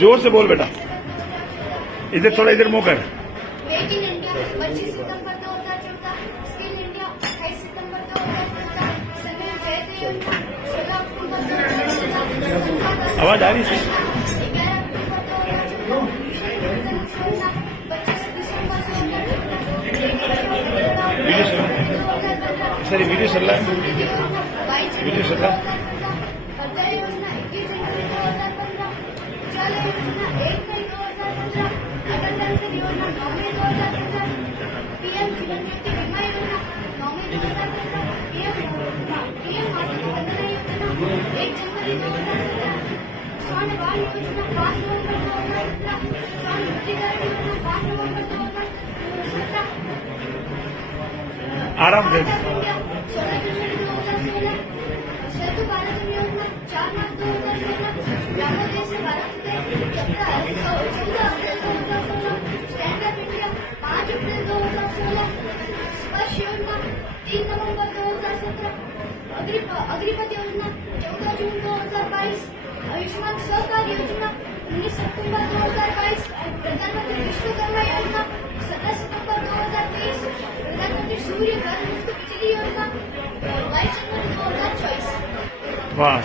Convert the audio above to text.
जोर से बोल बेटा, इधर थोड़ा इधर मुंह कर। Make in India 25 September 2014, skill India 28 सितंबर 2014, समय जयते योजना 16 अक्टूबर 2014, आवाज आ रही है? 11 अक्टूबर 2014, योजना 25 दिसंबर 2015, सर वीडियो चल रहा है, वीडियो चल रहा है। योजना 21 जनवरी 2015, जल योजना 1 मई 2015, अटल पेंशन योजना 9 मई 2015, पीएम जीवन ज्योति बीमा योजना 9 मई 2015, पीएम मातृ वंदना योजना 1 जनवरी 2017, स्वर्ण बाल योजना 5 नवंबर 2017, स्वर्ण वृद्धिकरण योजना 5 नवंबर 2017, आराम से 16 जनवरी 2016, सेतु भारत योजना 4 मार्च 2016, ग्रामोदय से भारत में 14 अप्रैल 2016, स्टैंड अप इंडिया 5 अप्रैल 2016, स्पर्श योजना 3 नवंबर 2017, अग्रिपथ योजना 14 जून 2022, आयुष्मान सहकार योजना 19 सितंबर 2022, प्रधानमंत्री विश्वकर्मा योजना 17 सितंबर 2023, प्रधानमंत्री सूर्य घर मुफ्त बिजली योजना 22 जनवरी 2024। वाह।